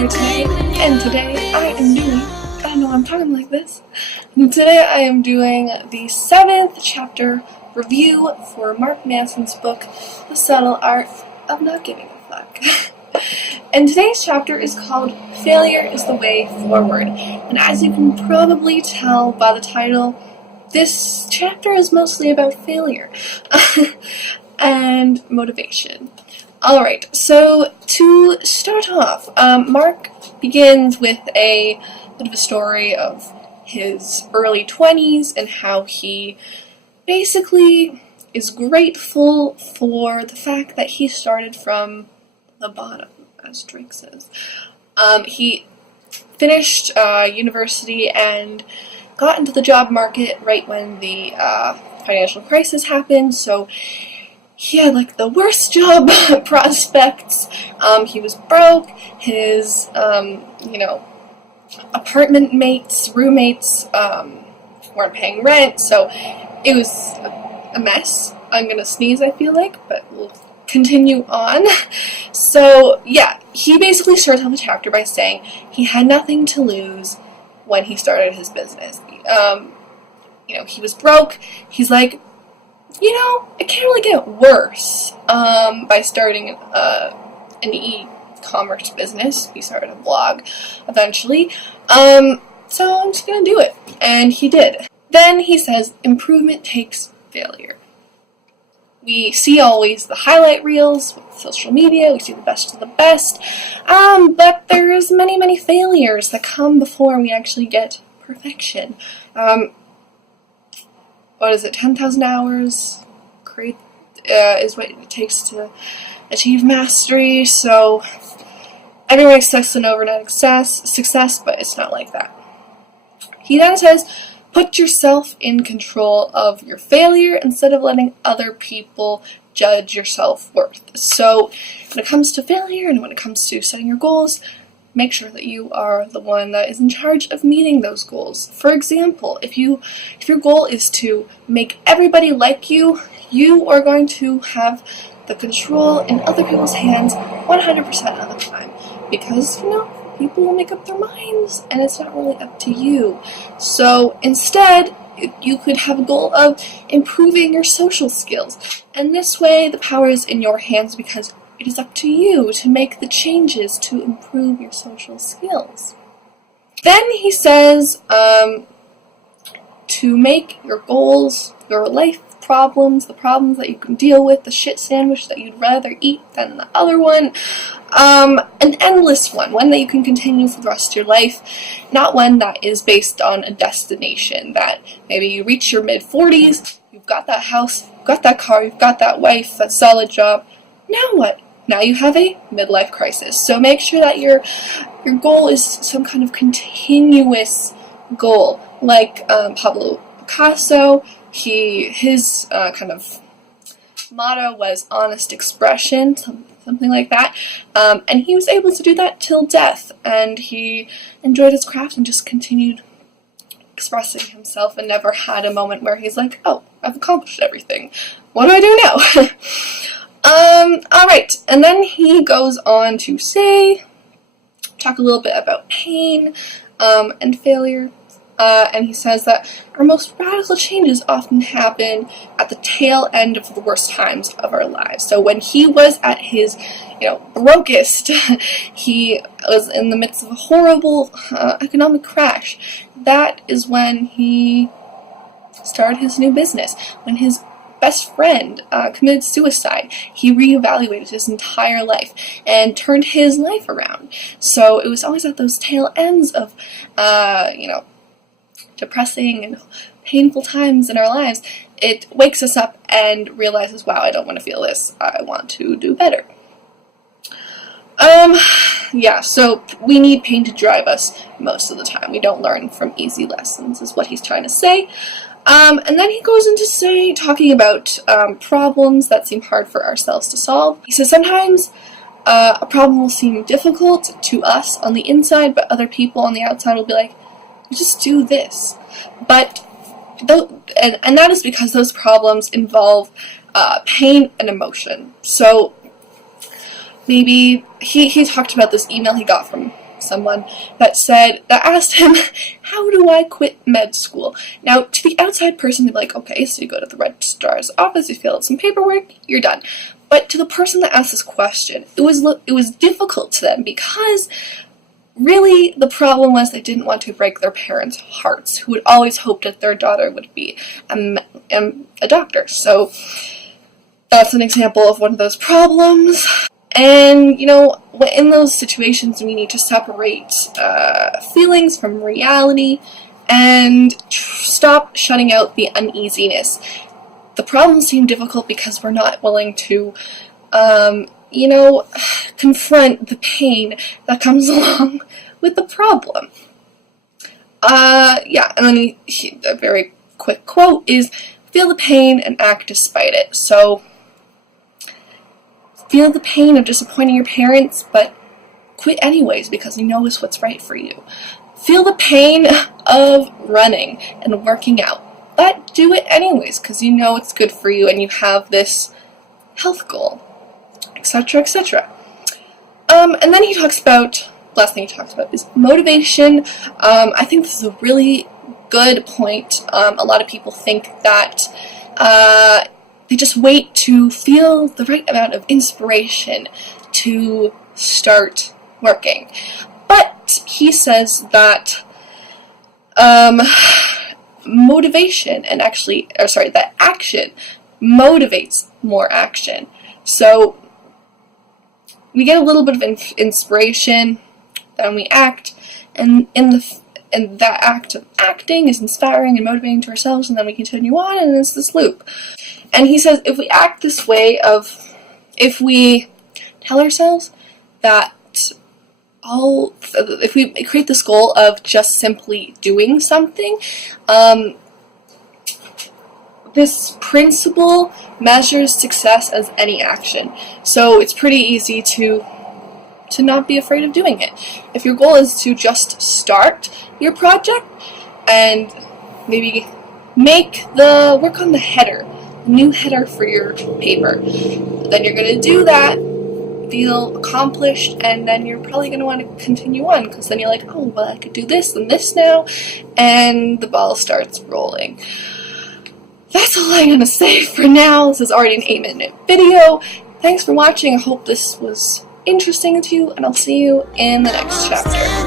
here today, and today I am doing, I don't know, I'm talking like this, and today I am doing the 7th chapter review for Mark Manson's book, The Subtle Art of Not Giving a Fuck. And today's chapter is called Failure is the Way Forward, and as you can probably tell by the title, this chapter is mostly about failure and motivation. Alright, so to start off, Mark begins with a bit of a story of his early 20s and how he basically is grateful for the fact that he started from the bottom, as Drake says. He finished university and got into the job market right when the financial crisis happened, so he had like the worst job prospects. He was broke. His, apartment mates, roommates, weren't paying rent. So it was a mess. I'm gonna sneeze, I feel like, but we'll continue on. So yeah, he basically starts off the chapter by saying he had nothing to lose when he started his business. He was broke. He's like, it can't really get worse by starting an e-commerce business. He started a blog eventually. So I'm just going to do it. And he did. Then he says, improvement takes failure. We see always the highlight reels with social media. We see the best of the best. But there's many, many failures that come before we actually get perfection. 10,000 hours is what it takes to achieve mastery, so everyone expects an overnight success, but it's not like that. He then says, put yourself in control of your failure instead of letting other people judge your self-worth. So when it comes to failure and when it comes to setting your goals, make sure that you are the one that is in charge of meeting those goals. For example, if your goal is to make everybody like you, you are going to have the control in other people's hands 100% of the time. Because, people will make up their minds and it's not really up to you. So instead, you could have a goal of improving your social skills. And this way, the power is in your hands because it is up to you to make the changes to improve your social skills. Then he says to make your goals, your life problems, the problems that you can deal with, the shit sandwich that you'd rather eat than the other one, an endless one that you can continue for the rest of your life, not one that is based on a destination that maybe you reach your mid-40s, you've got that house, you've got that car, you've got that wife, that solid job. Now what? Now you have a midlife crisis. So make sure that your goal is some kind of continuous goal. Like Pablo Picasso, his kind of motto was honest expression, something like that. And he was able to do that till death. And he enjoyed his craft and just continued expressing himself and never had a moment where he's like, oh, I've accomplished everything. What do I do now? Alright, and then he goes on to talk a little bit about pain, and failure, and he says that our most radical changes often happen at the tail end of the worst times of our lives. So when he was at his, brokest, he was in the midst of a horrible economic crash. That is when he started his new business. When his best friend committed suicide, he reevaluated his entire life and turned his life around. So it was always at those tail ends of, depressing and painful times in our lives, it wakes us up and realizes, wow, I don't want to feel this. I want to do better. So we need pain to drive us most of the time. We don't learn from easy lessons, is what he's trying to say. And then he goes into talking about problems that seem hard for ourselves to solve. He says sometimes a problem will seem difficult to us on the inside, but other people on the outside will be like, just do this. But and that is because those problems involve pain and emotion. So maybe he talked about this email he got from someone that asked him, how do I quit med school? Now, to the outside person, they'd be like, okay, so you go to the registrar's office, you fill out some paperwork, you're done. But to the person that asked this question, it was difficult to them, because really the problem was they didn't want to break their parents' hearts, who had always hoped that their daughter would be a doctor. So that's an example of one of those problems. And, you know, in those situations, we need to separate feelings from reality and stop shutting out the uneasiness. The problems seem difficult because we're not willing to, you know, confront the pain that comes along with the problem. Yeah, and then a very quick quote is, feel the pain and act despite it. So, feel the pain of disappointing your parents, but quit anyways because you know it's what's right for you. Feel the pain of running and working out, but do it anyways because you know it's good for you and you have this health goal, etc., etc. And then he talks about, last thing he talks about is motivation. I think this is a really good point. A lot of people think that they just wait to feel the right amount of inspiration to start working. But he says that motivation and that action motivates more action. So we get a little bit of inspiration, then we act, and that act of acting is inspiring and motivating to ourselves, and then we continue on, and it's this loop. And he says if we act this way if we tell ourselves that if we create this goal of just simply doing something, this principle measures success as any action. So it's pretty easy to not be afraid of doing it. If your goal is to just start your project and maybe work on the header, new header for your paper, then you're going to do that, feel accomplished, and then you're probably going to want to continue on because then you're like, oh, well, I could do this and this now, and the ball starts rolling. That's all I'm going to say for now. This is already an 8-minute video. Thanks for watching. I hope this was interesting to you, and I'll see you in the next chapter.